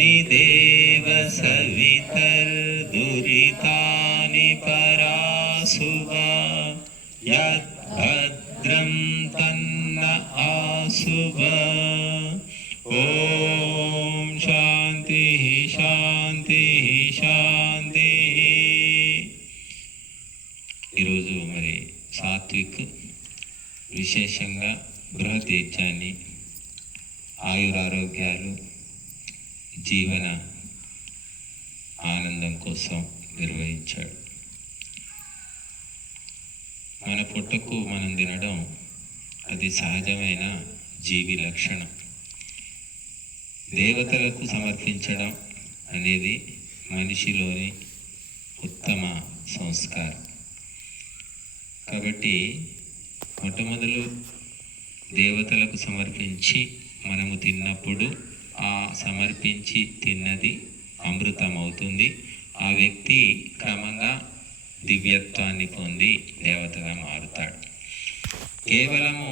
अग्निदेव सवितर्दुरितानि परासुवा यद्भद्रं तन्न आसुव ॐ शान्तिः శాంతిः శాంతిः ఈరోజు మరి సాత్విక్ విశేషంగా గృహతీర్చాన్ని ఆయురారోగ్యాలు జీవన ఆనందం కోసం నిర్వహించాడు. మన పుట్టకు మనం తినడం అది సహజమైన జీవి లక్షణం. దేవతలకు సమర్పించడం అనేది మనిషిలోని ఉత్తమ సంస్కారం. కాబట్టి మొట్టమొదలు దేవతలకు సమర్పించి మనము తిన్నప్పుడు ఆ సమర్పించి తిన్నది అమృతం అవుతుంది ఆ వ్యక్తి క్రమంగా దివ్యత్వాన్ని పొంది దేవతగా మారుతాడు. కేవలము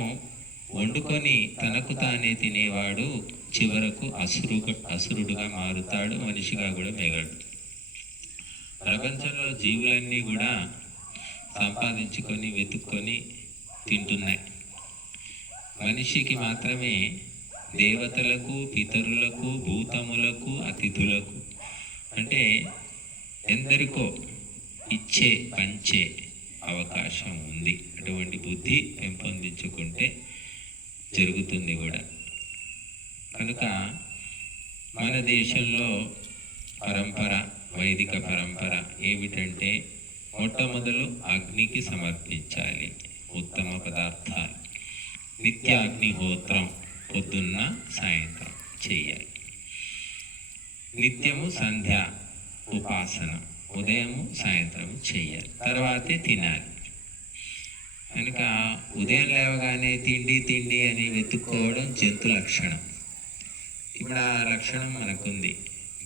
వండుకొని తనకు తానే తినేవాడు చివరకు అసురు అసురుడుగా మారుతాడు మనిషిగా కూడా మిగడు ప్రపంచంలో జీవులన్నీ కూడా సంపాదించుకొని వెతుక్కొని తింటున్నాయి. మనిషికి మాత్రమే దేవతలకు పితరులకు భూతములకు అతిథులకు. అంటే ఎందరికో ఇచ్చే పంచే అవకాశం ఉంది. అటువంటి బుద్ధి పెంపొందించుకుంటే జరుగుతుంది కూడా. కనుక మన దేశంలో పరంపర వైదిక పరంపర ఏమిటంటే మొట్టమొదలు అగ్నికి సమర్పించాలి. ఉత్తమ పదార్థాలు. నిత్య అగ్నిహోత్రం పొద్దున్న సాయంత్రం చేయాలి. నిత్యము సంధ్య ఉపాసన. ఉదయము సాయంత్రం చేయాలి. తర్వాతే తినాలి. కనుక ఉదయం లేవగానే తిండి తిండి అని వెతుక్కోవడం జంతు లక్షణం. ఇప్పుడు ఆ లక్షణం మనకుంది.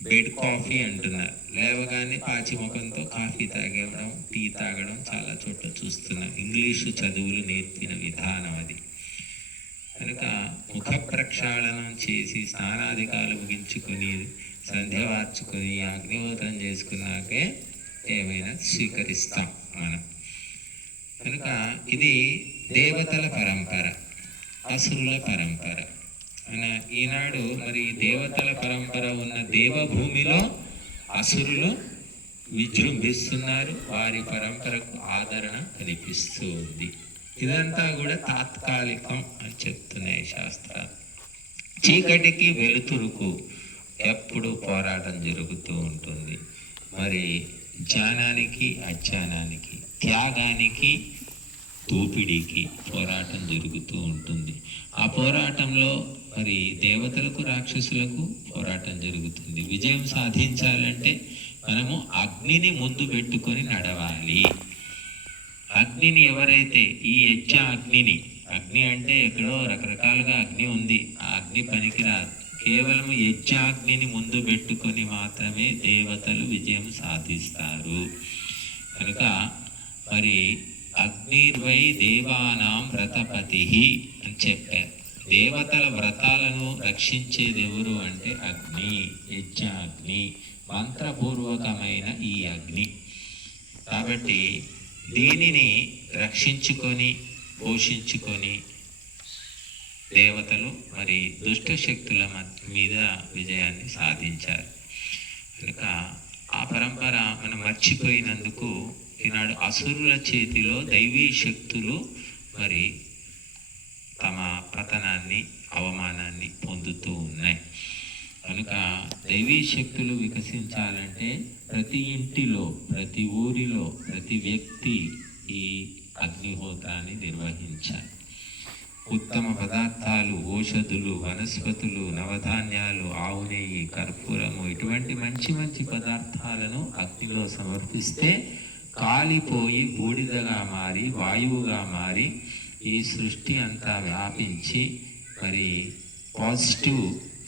బెడ్ కాఫీ అంటున్నారు. లేవగానే పాచి ముఖంతో కాఫీ తాగడం టీ తాగడం చాలా చోట్ల చూస్తున్నాం. ఇంగ్లీషు చదువులు నేర్పిన విధానం అది. కనుక ముఖ ప్రక్షాళనం చేసి స్నానాధికాలు ముగించుకొని సంధ్య వార్చుకొని అగ్నిహోత్రం చేసుకున్నాకే ఏమైనా స్వీకరిస్తాం మనం కనుక ఇది దేవతల పరంపర అసురుల పరంపర. మన ఈనాడు మరి దేవతల పరంపర ఉన్న దేవభూమిలో అసురులు విజృంభిస్తున్నారు వారి పరంపరకు ఆదరణ కనిపిస్తుంది. ఇదంతా కూడా తాత్కాలికం అని చెప్తున్నాయి శాస్త్రాలు. చీకటికి వెలుతురుకు ఎప్పుడు పోరాటం జరుగుతూ ఉంటుంది. మరి జ్ఞానానికి అజ్ఞానానికి త్యాగానికి దోపిడీకి పోరాటం జరుగుతూ ఉంటుంది. ఆ పోరాటంలో మరి దేవతలకు రాక్షసులకు పోరాటం జరుగుతుంది. విజయం సాధించాలంటే మనము అగ్నిని ముందు పెట్టుకొని నడవాలి. అగ్నిని ఎవరైతే ఈ యజ్ఞ అగ్నిని అగ్ని అంటే ఎక్కడో రకరకాలుగా అగ్ని ఉంది. ఆ అగ్ని పనికిరాదు. కేవలం యజ్ఞాగ్నిని ముందు పెట్టుకొని మాత్రమే దేవతలు విజయం సాధిస్తారు. కనుక మరి అగ్నిర్వై దేవానాం వ్రతపతి అని చెప్పారు. దేవతల వ్రతాలను రక్షించేది ఎవరు అంటే అగ్ని యజ్ఞాగ్ని మంత్రపూర్వకమైన ఈ అగ్ని. కాబట్టి దీనిని రక్షించుకొని పోషించుకొని దేవతలు మరి దుష్ట శక్తుల మీద విజయాన్ని సాధించారు. కనుక ఆ పరంపర మనం మర్చిపోయినందుకు ఈనాడు అసురుల చేతిలో దైవీ శక్తులు మరి తమ పతనాన్ని అవమానాన్ని పొందుతూ ఉన్నాయి. కనుక దైవీ శక్తులు వికసించాలంటే ప్రతి ఇంటిలో ప్రతి ఊరిలో ప్రతి వ్యక్తి ఈ అగ్నిహోత్రాన్ని నిర్వహించాలి. ఉత్తమ పదార్థాలు ఔషధులు వనస్పతులు నవధాన్యాలు ఆవు నెయ్యి కర్పూరము ఇటువంటి మంచి మంచి పదార్థాలను అగ్నిలో సమర్పిస్తే కాలిపోయి బూడిదగా మారి వాయువుగా మారి ఈ సృష్టి అంతా వ్యాపించి మరి పాజిటివ్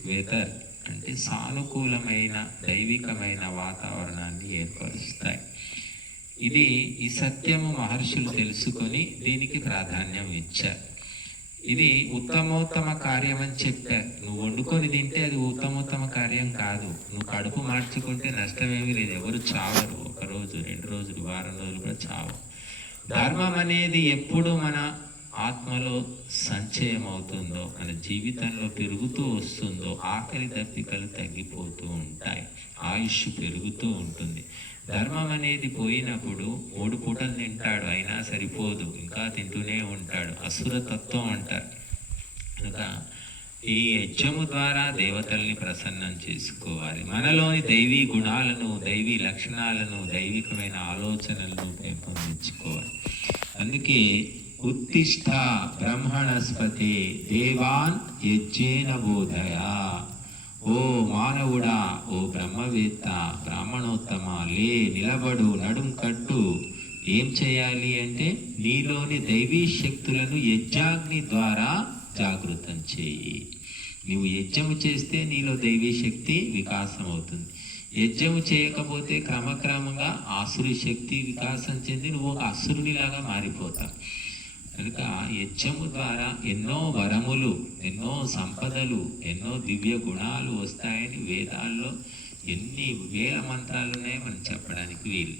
వెదర్ అంటే సానుకూలమైన దైవికమైన వాతావరణాన్ని ఏర్పరుస్తాయి. ఇది ఈ సత్యము మహర్షులు తెలుసుకొని దీనికి ప్రాధాన్యం ఇచ్చారు. ఇది ఉత్తమోత్తమ కార్యం అని చెప్పారు. నువ్వు వండుకొని తింటే అది ఉత్తమోత్తమ కార్యం కాదు. నువ్వు కడుపు మార్చుకుంటే నష్టమేమీ లేదు. ఎవరు చావరు. ఒక రోజు రెండు రోజులు వారం రోజులు కూడా చావరు. ధర్మం అనేది ఎప్పుడు మన ఆత్మలో సంచయం అవుతుందో మన జీవితంలో పెరుగుతూ వస్తుందో ఆకలి దప్పికలు తగ్గిపోతూ ఉంటాయి. ఆయుష్ పెరుగుతూ ఉంటుంది. ధర్మం అనేది పోయినప్పుడు మూడు పూటలు తింటాడు. అయినా సరిపోదు. ఇంకా తింటూనే ఉంటాడు. అసురతత్వం అంటారు. కనుక ఈ యజ్ఞము ద్వారా దేవతల్ని ప్రసన్నం చేసుకోవాలి. మనలోని దైవీ గుణాలను దైవీ లక్షణాలను దైవికమైన ఆలోచనలను పెంపొందించుకోవాలి. అందుకే ఉత్తిష్ట బ్రహ్మణస్పతి దేవాన్ యజ్జేన బోధయ. ఓ మానవుడా ఓ బ్రహ్మవేత్త బ్రాహ్మణోత్తమ లే నిలబడు నడుం కట్టు. ఏం చేయాలి అంటే నీలోని దైవీ శక్తులను యజ్ఞాగ్ని ద్వారా జాగృతం చేయి. నువ్వు యజ్ఞము చేస్తే నీలో దైవీ శక్తి వికాసం అవుతుంది యజ్ఞము చేయకపోతే క్రమక్రమంగా ఆసురు శక్తి వికాసం చెంది నువ్వు ఒక అసురునిలాగా మారిపోతావు. కనుక యజ్ఞము ద్వారా ఎన్నో వరములు ఎన్నో సంపదలు ఎన్నో దివ్య గుణాలు వస్తాయని వేదాల్లో ఎన్ని వేల మంత్రాలు ఉన్నాయో మనం చెప్పడానికి వీలు.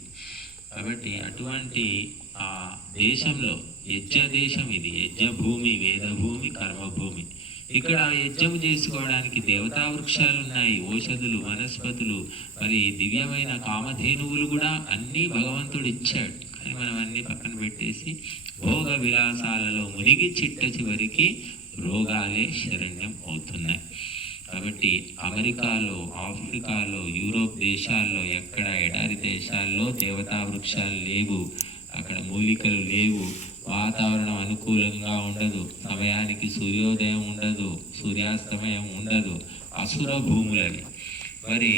కాబట్టి అటువంటి ఆ దేశంలో యజ్ఞ దేశం ఇది. యజ్ఞ భూమి వేద భూమి కర్మభూమి. ఇక్కడ యజ్ఞం చేసుకోవడానికి దేవతా వృక్షాలు ఉన్నాయి ఔషధులు వనస్పతులు మరి దివ్యమైన కామధేనువులు కూడా అన్నీ భగవంతుడు ఇచ్చాడు. కానీ మనం అన్ని పక్కన పెట్టేసి భోగ విలాసాలలో మునిగి చిట్ట చివరికి రోగాలే శరణ్యం అవుతున్నాయి. కాబట్టి అమెరికాలో ఆఫ్రికాలో యూరోప్ దేశాల్లో ఎక్కడ ఎడారి దేశాల్లో దేవతా వృక్షాలు లేవు అక్కడ మూలికలు లేవు వాతావరణం అనుకూలంగా ఉండదు సమయానికి సూర్యోదయం ఉండదు సూర్యాస్తమయం ఉండదు అసుర భూములవి మరి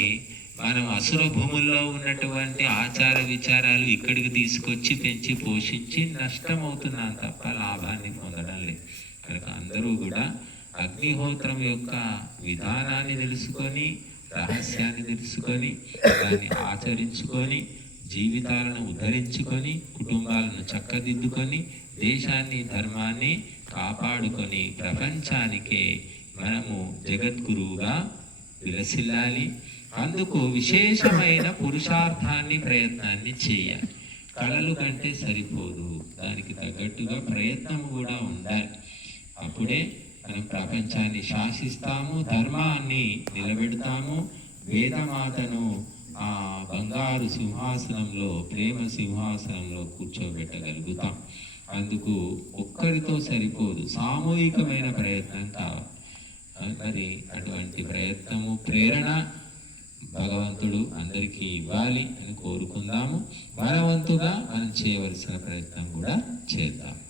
మనం అసుర భూముల్లో ఉన్నటువంటి ఆచార విచారాలు ఇక్కడికి తీసుకొచ్చి పెంచి పోషించి నష్టం అవుతున్నాం తప్ప లాభాన్ని పొందడం లేదు. కనుక అందరూ కూడా అగ్నిహోత్రం యొక్క విధానాన్ని తెలుసుకొని రహస్యాన్ని తెలుసుకొని దాన్ని ఆచరించుకొని జీవితాలను ఉద్ధరించుకొని కుటుంబాలను చక్కదిద్దుకొని దేశాన్ని ధర్మాన్ని కాపాడుకొని ప్రపంచానికే మనము జగద్గురువుగా విలసిల్లాలి. అందుకు విశేషమైన పురుషార్థాన్ని ప్రయత్నాన్ని చేయాలి. కళలు కంటే సరిపోదు. దానికి తగ్గట్టుగా ప్రయత్నం కూడా ఉండాలి. అప్పుడే మనం ప్రపంచాన్ని శాసిస్తాము ధర్మాన్ని నిలబెడతాము. వేదమాతను ఆ బంగారు సింహాసనంలో ప్రేమ సింహాసనంలో కూర్చోబెట్టగలుగుతాం. అందుకు ఒక్కరితో సరిపోదు. సామూహికమైన ప్రయత్నం కావాలి. మరి అటువంటి ప్రయత్నము ప్రేరణ భగవంతుడు అందరికీ ఇవ్వాలి అని కోరుకుందాము. మన వంతుగా మనం చేయవలసిన ప్రయత్నం కూడా చేద్దాం.